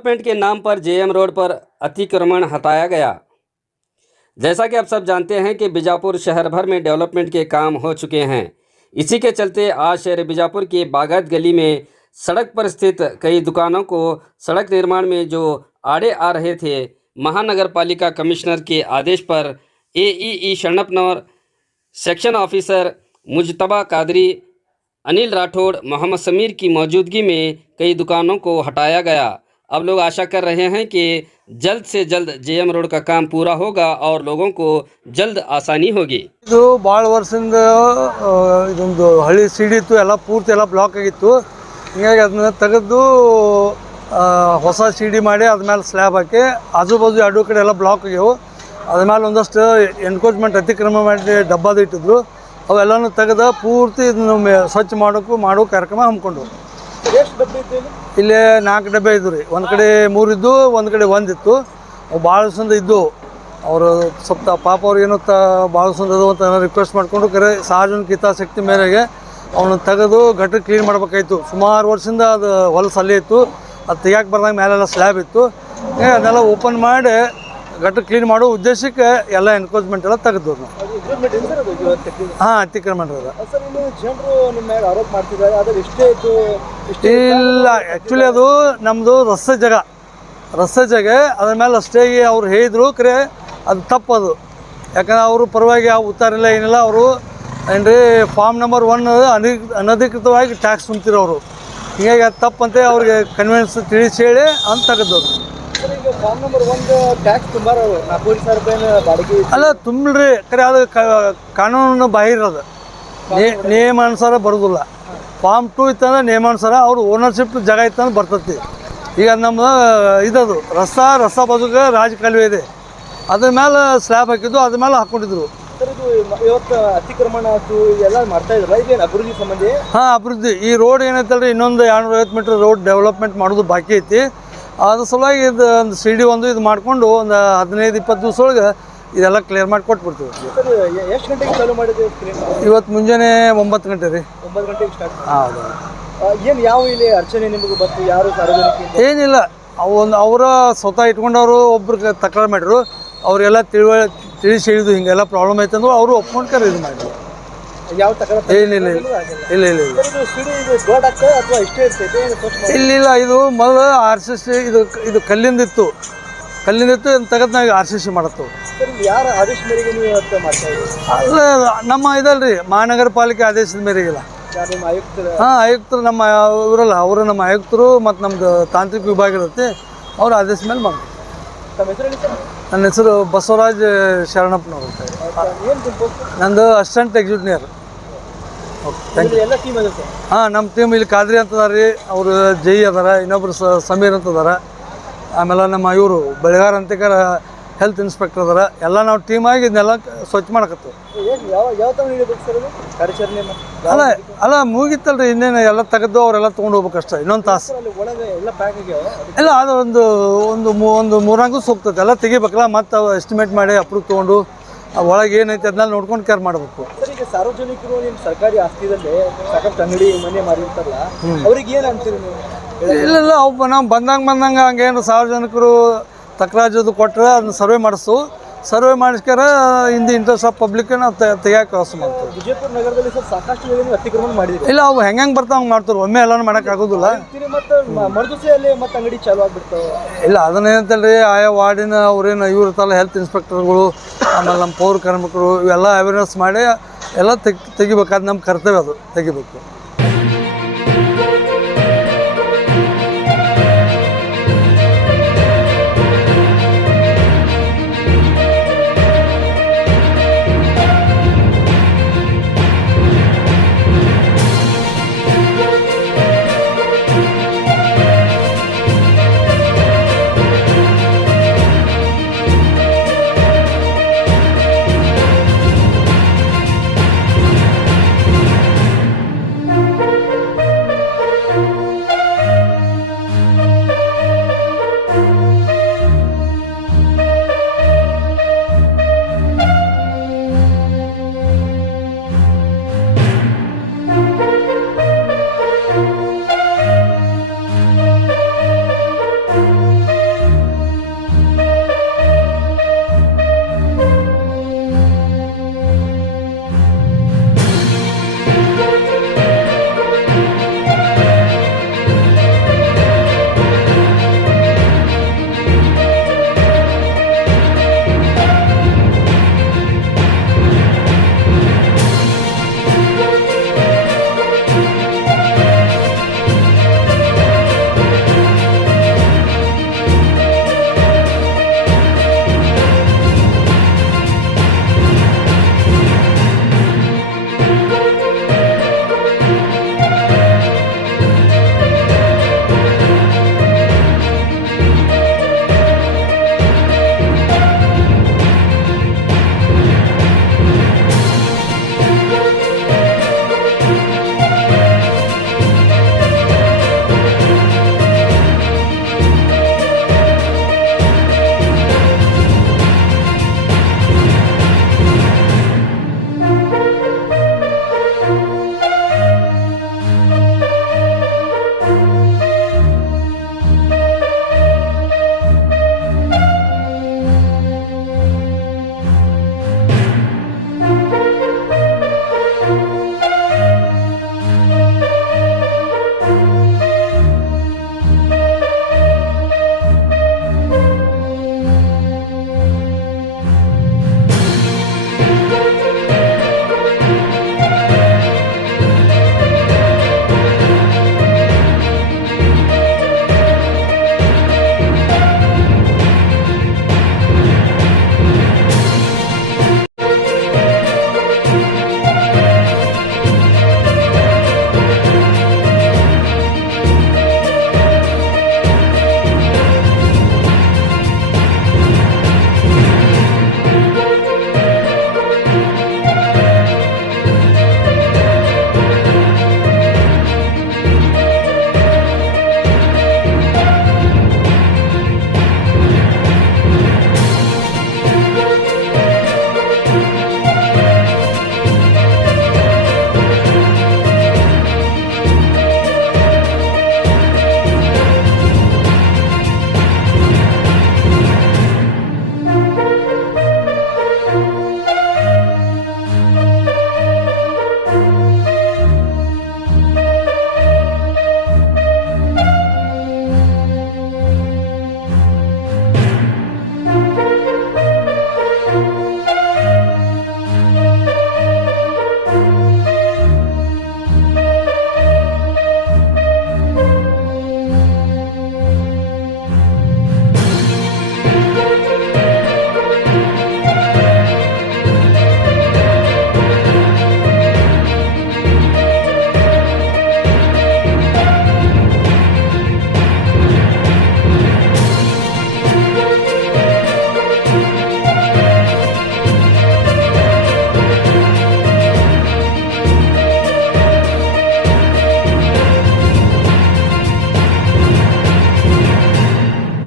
Development के नाम पर जेएम रोड पर अतिक्रमण हटाया गया। जैसा कि आप सब जानते हैं कि बीजापुर शहर भर में डेवलपमेंट के काम हो चुके हैं। इसी के चलते आज शहर बीजापुर की बागत गली में सड़क पर स्थित कई दुकानों को सड़क निर्माण में जो आड़े आ रहे थे, महानगर पालिका कमिश्नर के आदेश पर एईई शरणपनौर सेक्शन ऑफिसर मुजतबा कादरी, अनिल राठौड़, मोहम्मद समीर की मौजूदगी में कई दुकानों को हटाया गया। अब लोग आशा कर रहे हैं कि जल्द से जल्द जेएम रोड का काम पूरा होगा और लोगों को जल्द आसानी होगी। ಇದು ಭಾಳ ವರ್ಷದಿಂದ ಇದೊಂದು ಹಳ್ಳಿ ಸಿಡಿ ಇತ್ತು, ಎಲ್ಲ ಪೂರ್ತಿ ಎಲ್ಲ ಬ್ಲಾಕ್ ಆಗಿತ್ತು. ಹಿಂಗಾಗಿ ಅದನ್ನ ತೆಗೆದು ಹೊಸ ಸಿಡಿ ಮಾಡಿ ಅದ್ಮೇಲೆ ಸ್ಲ್ಯಾಬ್ ಹಾಕಿ ಆಜು ಬಾಜು ಎರಡು ಕಡೆ ಎಲ್ಲ ಬ್ಲಾಕ್ ಆಗ್ಯಾವು. ಅದ್ಮೇಲೆ ಒಂದಷ್ಟು ಎನ್ಕ್ರೋಚ್ಮೆಂಟ್ ಅತಿಕ್ರಮಣ ಮಾಡಿ ಡಬ್ಬಾದ ಇಟ್ಟಿದ್ರು. ಅವೆಲ್ಲನೂ ತೆಗೆದು ಪೂರ್ತಿ ಇದನ್ನು ಸ್ವಚ್ಛ ಮಾಡೋ ಕಾರ್ಯಕ್ರಮ ಹಮ್ಮಿಕೊಂಡು ಇಲ್ಲಿ 4 ಡಬ್ಬೆ ಇದ್ದು ರೀ. ಒಂದು ಕಡೆ 3 ಇದ್ದು, ಒಂದು ಕಡೆ 1 ಇತ್ತು. ಅವು ಭಾಳ ದಿವಸದಿಂದ ಇದ್ದು. ಅವರು ಸ್ವಲ್ಪ ಪಾಪ ಅವ್ರು ಏನೋ ಭಾಳ ದಿವಸದಿಂದ ಅದು ಅಂತ ರಿಕ್ವೆಸ್ಟ್ ಮಾಡಿಕೊಂಡು ಕರೆ ಸಾರ್ವಜನಿಕ ಹಿತಾಸಕ್ತಿ ಮೇರೆಗೆ ಅವನ್ನ ತೆಗೆದು ಗಟ್ರ ಕ್ಲೀನ್ ಮಾಡ್ಬೇಕಾಯ್ತು. ಸುಮಾರು ವರ್ಷದಿಂದ ಅದು ಹೊಲಸು ಅಲ್ಲೇ ಇತ್ತು. ಅದು ತೆಗಿಯಕ್ಕೆ ಬರ್ದಂಗೆ ಮೇಲೆಲ್ಲ ಸ್ಲ್ಯಾಬ್ ಇತ್ತು. ಅದನ್ನೆಲ್ಲ ಓಪನ್ ಮಾಡಿ ಗಟ್ರ ಕ್ಲೀನ್ ಮಾಡೋ ಉದ್ದೇಶಕ್ಕೆ ಎಲ್ಲ ಎನ್ಕ್ರೋಚ್ಮೆಂಟ್ ಎಲ್ಲ ತೆಗೆದು ಹಾಂ ಅತಿಕ್ರಮಣ ಇಲ್ಲ. ಆ್ಯಕ್ಚುಲಿ ಅದು ನಮ್ಮದು ರಸ್ತೆ ಜಾಗ ಅದ್ರ ಮೇಲೆ ಅಷ್ಟೇ ಅವ್ರು ಹೇಳಿದ್ರು. ಕರೆ ಅದು ತಪ್ಪದು. ಯಾಕಂದ್ರೆ ಅವರು ಪರವಾಗಿ ಯಾವ ಉತ್ತಾರಿಲ್ಲ ಏನಿಲ್ಲ. ಅವರು ಏನ್ರಿ ಫಾರ್ಮ್ ನಂಬರ್ 1 ಅನಧಿಕೃತವಾಗಿ ಟ್ಯಾಕ್ಸ್ ತುಂಬ್ತಿರೋರು. ಹೀಗಾಗಿ ಅದು ತಪ್ಪಂತ ಅವ್ರಿಗೆ ಕನ್ವಿನ್ಸ್ ತಿಳಿಸಿ ಹೇಳಿ ಅಂತ ತೆಗೆದವ್ರು. ಫಾರ್ಮ್ ನಂಬರ್ 1 ಟ್ಯಾಕ್ಸ್ ತುಂಬಾರ 4000 ರೂಪಾಯಿನ ಬಾಡಿಗೆ ಅಲ್ಲ ತುಂಬಿಡ್ರಿ. ಕರೆ ಅದು ಕಾನೂನು ಬಾಹಿರ ಅದು, ನಿಯಮಾನುಸಾರ ಬರೋದಿಲ್ಲ. ಫಾರ್ಮ್ 2 ಇತ್ತಂದ್ರೆ ನಿಯಮಾನುಸಾರ ಅವ್ರು ಓನರ್ಶಿಪ್ ಜಾಗ ಇತ್ತಂದ್ರೆ ಬರ್ತೈತಿ. ಈಗ ನಮ್ಮ ಇದದು ರಸ್ತಾ ಬಾಜುಗೆ ರಾಜಕಾಲುವೆ ಇದೆ, ಅದ್ರ ಮೇಲೆ ಸ್ಲ್ಯಾಬ್ ಹಾಕಿದ್ದು, ಅದ್ರ ಮೇಲೆ ಹಾಕ್ಕೊಂಡಿದ್ರು. ಇವತ್ತು ಅತಿಕ್ರಮಣ ಆಯ್ತು ಎಲ್ಲ ಮಾಡ್ತಾ ಇದ್ರಲ್ಲ, ಇದೇನು ಅಭಿವೃದ್ಧಿ ಸಂಬಂಧಿ? ಹಾಂ, ಅಭಿವೃದ್ಧಿ. ಈ ರೋಡ್ ಏನೈತಲ್ರಿ, ಇನ್ನೊಂದು 250 ಮೀಟ್ರ್ ರೋಡ್ ಡೆವಲಪ್ಮೆಂಟ್ ಮಾಡೋದು ಬಾಕಿ ಐತಿ. ಅದ್ರ ಸಲುವಾಗಿ ಇದು ಒಂದು ಸಿಡಿ ಇದು ಮಾಡಿಕೊಂಡು ಒಂದು 15-20 ದಿವಸ ಒಳಗೆ ಇದೆಲ್ಲ ಕ್ಲಿಯರ್ ಮಾಡಿ ಕೊಟ್ಬಿಡ್ತೀವಿ. ಎಷ್ಟು ಗಂಟೆಗೆ ಚಾಲೂ ಮಾಡಿದ್ವಿ? ಇವತ್ತು ಮುಂಜಾನೆ 9 ಗಂಟೆ ರೀ. 9 ಗಂಟೆಗೆ ಸ್ಟಾರ್ಟ್. ಹೌದು. ಏನು ಯಾವ ಇಲ್ಲಿ ಅರ್ಚನೆ ನಿಮಗೆ ಬಂತು? ಯಾರು ಸಾರ್ವಜನಿಕ ಏನಿಲ್ಲ, ಅವರ ಸ್ವತಃ ಇಟ್ಕೊಂಡವರು ಒಬ್ರಿಗೆ ತಕರಾರು ಮಾಡಿದ್ರು. ಅವರೆಲ್ಲ ತಿಳಿಸಿ ಹೇಳಿದ್ರು ಹಿಂಗೆಲ್ಲ ಪ್ರಾಬ್ಲಮ್ ಐತೆ ಅಂದ್ರು. ಅವರು ಒಪ್ಕೊಂಡು ಇದು ಮಾಡಿದ್ರು. ಯಾವ ತಕರಾರು? ಏನಿಲ್ಲ. ಇಲ್ಲ, ಇದು ಮೊದಲು RCC ಇದು ಕಲ್ಲಿಂದಿತ್ತು. ಇದನ್ನು ತೆಗೆದು ನಾವು RCC ಮಾಡತ್ತು. ಯಾರ ಆದೇಶ ಮೇರೆಗೆ ನೀವು ಮಾಡ್ತಾ ಇದ್ದೀರಿ? ಅಲ್ಲ, ನಮ್ಮ ಇದಲ್ರಿ ಮಹಾನಗರ ಪಾಲಿಕೆ ಆದೇಶದ ಮೇರೆಗಿಲ್ಲ. ಹಾಂ, ಆಯುಕ್ತರು ನಮ್ಮ ಇವರಲ್ಲ, ಅವರು ನಮ್ಮ ಆಯುಕ್ತರು ಮತ್ತು ನಮ್ಮದು ತಾಂತ್ರಿಕ ವಿಭಾಗ ಇರುತ್ತೆ, ಅವ್ರ ಆದೇಶ ಮೇಲೆ ಮಾಡ್ತಾರೆ. ನನ್ನ ಹೆಸರು ಬಸವರಾಜ್ ಶರಣಪ್ಪನವರು ಅಂತ. ನಂದು ಅಸಿಸ್ಟೆಂಟ್ ಎಕ್ಸಿಕ್ಯೂಟಿವ್. ಹಾಂ, ನಮ್ಮ ಟೀಮ್ ಇಲ್ಲಿ ಕಾದ್ರಿ ಅಂತದಾರ ರೀ, ಅವರು ಜೈ ಅದಾರ, ಇನ್ನೊಬ್ರು ಸಮೀರ್ ಅಂತದಾರ, ಆಮೇಲೆ ನಮ್ಮ ಇವರು ಬೆಳಗಾರ ಅಂತಿಕರ ಹೆಲ್ತ್ ಇನ್ಸ್ಪೆಕ್ಟರ್ ಅದಾರ. ಎಲ್ಲ ನಾವು ಟೀಮ್ ಆಗಿ ಇದನ್ನೆಲ್ಲ ಸ್ವಚ್ಛ ಮಾಡಕತ್ತು. ಅಲ್ಲ ಮುಗಿತ್ತಲ್ರಿ, ಇನ್ನೇನು ಎಲ್ಲ ತೆಗೆದು ಅವರೆಲ್ಲ ತೊಗೊಂಡು ಹೋಗ್ಬೇಕಷ್ಟ. ಇನ್ನೊಂದು ತಾಸು ಇಲ್ಲ, ಅದು ಒಂದು 3-4 ದಿವಸ ಹೋಗ್ತದೆ. ಎಲ್ಲ ತೆಗಿಬೇಕಲ್ಲ, ಮತ್ತು ಅವು ಎಸ್ಟಿಮೇಟ್ ಮಾಡಿ ಅಪ್ರೂವ್ ತೊಗೊಂಡು ಒಳಗೆ ಏನೈತೆ ಅದನ್ನೆಲ್ಲ ನೋಡ್ಕೊಂಡು ಕೇರ್ ಮಾಡಬೇಕು. ಸಾರ್ವಜನಿಕರು ನಿಮ್ಮ ಸರ್ಕಾರಿ ಆಸ್ತಿದಲ್ಲಿ ಸಾಕಷ್ಟು ಅಂಗಡಿ ಮನೆ ಮಾರಿರ್ತಾರಲ್ಲ, ಅವ್ರಿಗೆ ಏನು ಅಂತೀರಿ ನೀವು? ಇಲ್ಲ, ನಾವು ಬಂದಂಗೆ ಹಂಗೇನು ಸಾರ್ವಜನಿಕರು ತಕರಾಜು ಕೊಟ್ಟರೆ ಅದನ್ನ ಸರ್ವೆ ಮಾಡಿಸ್ಕಾರ in the interest of public ನಾವು ತೆಗಿಯೋಕೆ ವ್ಯವಸ್ಥೆ ಮಾಡ್ತೀವಿ. ವಿಜಯಪುರ ನಗರದಲ್ಲಿ ಸಾಕಷ್ಟು ಅತಿಕ್ರಮಣ ಮಾಡಿದ್ರು. ಇಲ್ಲ, ಅವು ಹೆಂಗೆ ಬರ್ತಾವೆ ಹಂಗೆ ಮಾಡ್ತಾರೆ. ಒಮ್ಮೆ ಎಲ್ಲನೂ ಮಾಡೋಕ್ಕಾಗೋದಿಲ್ಲ. ಮತ್ತೆ ಅಂಗಡಿ ಚಾಲು ಆಗ್ಬಿಡ್ತಾವೆ. ಇಲ್ಲ, ಅದನ್ನೇನಂತಲ್ರಿ, ಆಯಾ ವಾರ್ಡಿನ ಅವ್ರೇನು ಇವ್ರು ಇರ್ತಾರಲ್ಲ, ಹೆಲ್ತ್ ಇನ್ಸ್ಪೆಕ್ಟರ್ಗಳು, ಆಮೇಲೆ ನಮ್ಮ ಪೌರ ಕಾರ್ಮಿಕರು, ಇವೆಲ್ಲ ಅವೇರ್ನೆಸ್ ಮಾಡಿ ಎಲ್ಲ ತೆಗಿಬೇಕು. ಅದು ನಮ್ಮ ಕರ್ತವ್ಯ, ಅದು ತೆಗಿಬೇಕು.